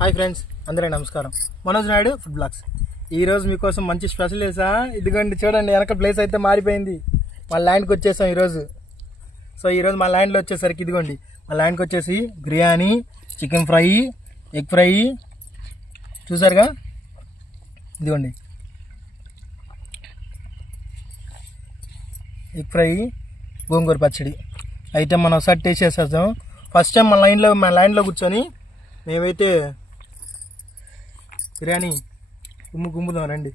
Hi friends, అందరికీ నమస్కారం. Manoj Naidu food blogs. ఈరోజు మీకోసం మంచి స్పెషల్ చేసా. ఇదిగోండి చూడండి, వెనక ప్లేస్ అయితే మారిపోయింది. మా ల్యాండ్కి వచ్చేసాం ఈరోజు. ఈరోజు మా ల్యాండ్లో వచ్చేసరికి ఇదిగోండి, మా ల్యాండ్కి వచ్చేసి biryani, chicken fry, egg fry చూసారుగా. ఇదిగోండి ఎగ్ ఫ్రై, గోంగూర పచ్చడి ఐటమ్ మనం ఒకసారి టేస్ట్ చేసేద్దాం. ఫస్ట్ టైం మా ల్యాండ్లో కూర్చొని మేమైతే బిర్యానీ గుమ్ముదాం రండి.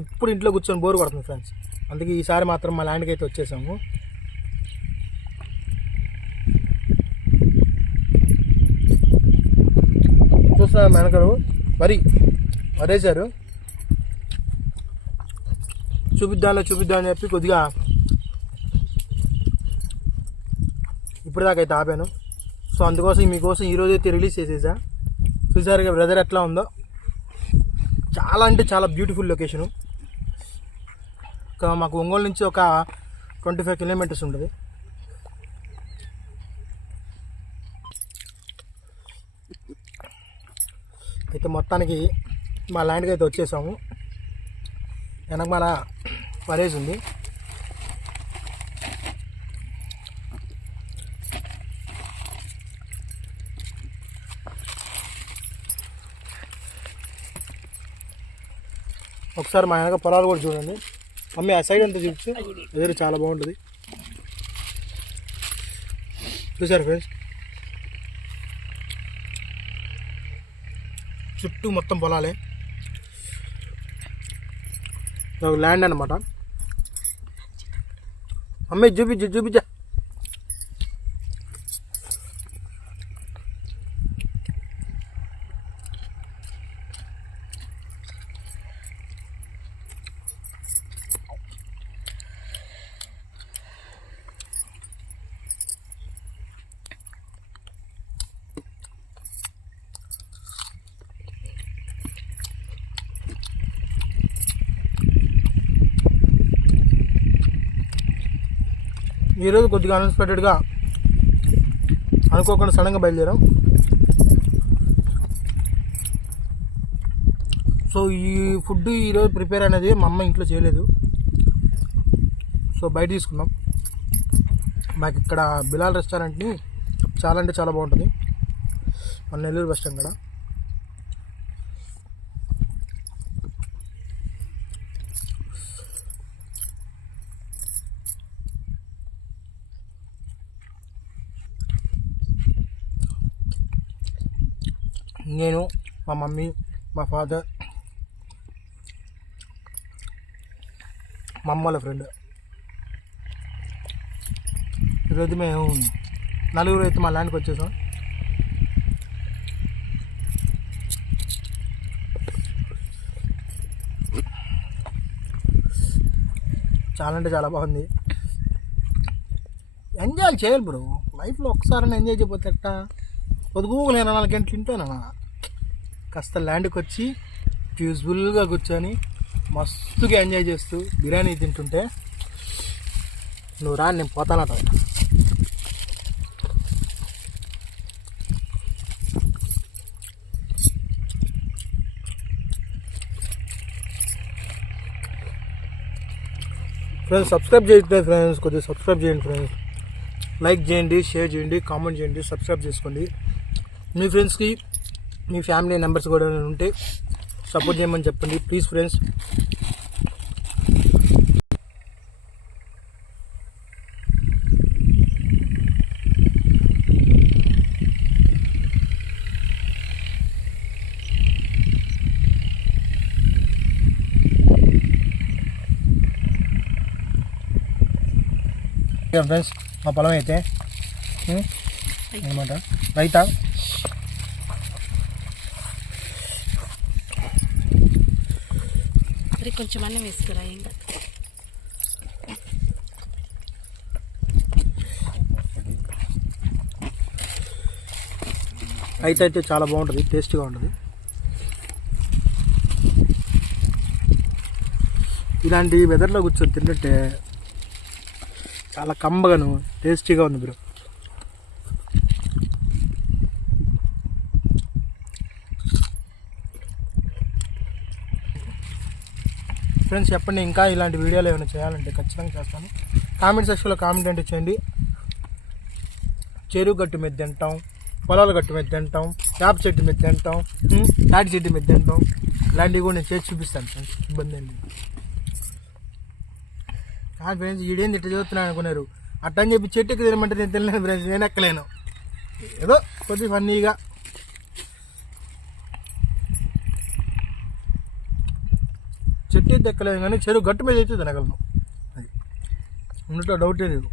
ఎప్పుడు ఇంట్లో కూర్చొని బోర్ కొడుతుంది ఫ్రెండ్స్, అందుకే ఈసారి మాత్రం మా ల్యాండ్కి అయితే వచ్చేసాము. చూస్తున్నాం వెనకలు వరేశారు. చూపిద్దాం అని చెప్పి కొద్దిగా ఇప్పటిదాకా అయితే ఆపాను. అందుకోసం మీకోసం ఈరోజు అయితే రిలీజ్ చేసేసా. చూసారుగా వెదర్ ఎట్లా ఉందో. చాలా అంటే చాలా బ్యూటిఫుల్ లొకేషను. మాకు ఒంగోలు నుంచి ఒక 25 కిలోమీటర్స్ ఉంటుంది. అయితే మొత్తానికి మా ల్యాండ్కి అయితే వచ్చేసాము. వెనక మన పరేజ్ ఉంది. ఒకసారి మా వెనక పొలాలు కూడా చూడండి. మమ్మీ ఆ సైడ్ అంతా చూపించు, ఎదురు చాలా బాగుంటుంది. చూసారు ఫ్రెండ్స్, చుట్టూ మొత్తం పొలాలే. ల్యాండ్ అనమాట. మమ్మీ చూపించా. ఈరోజు కొద్దిగా అన్ఎక్స్పెక్టెడ్గా అనుకోకుండా సడన్గా బయలుదేరాం. ఈ ఫుడ్ ఈరోజు ప్రిపేర్ అనేది మా అమ్మ ఇంట్లో చేయలేదు. బయట తీసుకున్నాం. మాకు ఇక్కడ బిలాల్ రెస్టారెంట్ని చాలా అంటే చాలా బాగుంటుంది. మన నెల్లూరు బస్ స్టాండ్ కూడా. నేను, మా మమ్మీ, మా ఫాదర్, మా అమ్మ వాళ్ళ ఫ్రెండ్, ఈరోజు మేము నలుగురు అయితే మా ల్యాండ్కి వచ్చేసాం. చాలా అంటే చాలా బాగుంది. ఎంజాయ్ చేయాలి బ్రో లైఫ్లో. ఒకసారి ఎంజాయ్ చేయకపోతే ఎట్టా? పొదుగులు 4 గంటలు ఇంటోనా. కాస్త ల్యాండ్కి వచ్చి పీస్ఫుల్గా కూర్చొని మస్తుగా ఎంజాయ్ చేస్తూ బిర్యానీ తింటుంటే నువ్వు రా, నేను పోతానట. ఫ్రెండ్స్ సబ్స్క్రైబ్ చేయట్లేదు ఫ్రెండ్స్, కొద్దిగా సబ్స్క్రైబ్ చేయండి ఫ్రెండ్స్. లైక్ చేయండి, షేర్ చేయండి, కామెంట్ చేయండి, సబ్స్క్రైబ్ చేసుకోండి. మీ ఫ్రెండ్స్కి, మీ ఫ్యామిలీ మెంబర్స్ కూడా ఉంటే సపోర్ట్ చేయమని చెప్పండి ప్లీజ్ ఫ్రెండ్స్. ఫ్రెండ్స్ మా పొలం అయితే అనమాట. రైతా కొంచెం అన్నం వేసుకురా. ఇంకా అయితే చాలా బాగుంటుంది, టేస్ట్గా ఉంటుంది. ఇలాంటి వెదర్లో కూర్చొని తింటుంటే చాలా కమ్మగాను టేస్టీగా ఉంది బ్రో. ఫ్రెండ్స్ చెప్పండి, ఇంకా ఇలాంటి వీడియోలు ఏమైనా చేయాలంటే ఖచ్చితంగా చేస్తాను. కామెంట్ సెక్షన్లో కామెంట్ అంటే చేయండి. చెరువు గట్టు మీద తింటాం, పొలాల గట్టు మీద తింటాం, వేప చెట్టు మీద తింటాం, తాటి చెట్టు మీద తింటాం. ఇలాంటివి కూడా నేను చేసి చూపిస్తాను ఫ్రెండ్స్, ఇబ్బంది ఏం లేదు. కానీ ఫ్రెండ్స్ ఈడేంది ఇట్లా చదువుతున్నాను అనుకున్నారు. అట్టని చెప్పి చెట్టు ఎక్కి తినమంటే నేను తినలేను ఫ్రెండ్స్, నేను ఎక్కలేను. ఏదో కొద్దిగా ఫన్నీగా చెట్టు అయితే ఎక్కలేదు, కానీ చెరువు గట్టు మీద అయితే తినగలను. అది ఉన్నట్టు డౌటే లేదు.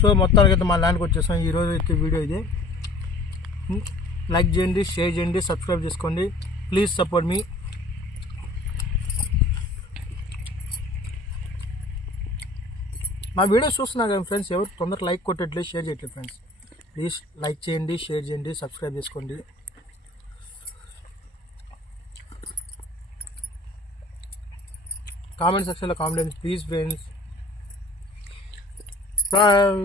సో మొత్తానికైతే మా ల్యాండ్కి వచ్చేసాం. ఈరోజు అయితే వీడియో ఇదే. లైక్ చేయండి, షేర్ చేయండి, సబ్స్క్రైబ్ చేసుకోండి. ప్లీజ్ సపోర్ట్ మీ. నా వీడియోస్ చూస్తున్నా కదా ఫ్రెండ్స్, ఎవరు తొందరగా లైక్ కొట్టట్లేదు, షేర్ చేయట్లేదు ఫ్రెండ్స్. ప్లీజ్ లైక్ చేయండి, షేర్ చేయండి, సబ్స్క్రైబ్ చేసుకోండి. కామెంట్ సెక్షన్లో కామెంట్ చేయండి ప్లీజ్ ఫ్రెండ్స్. బాయ్.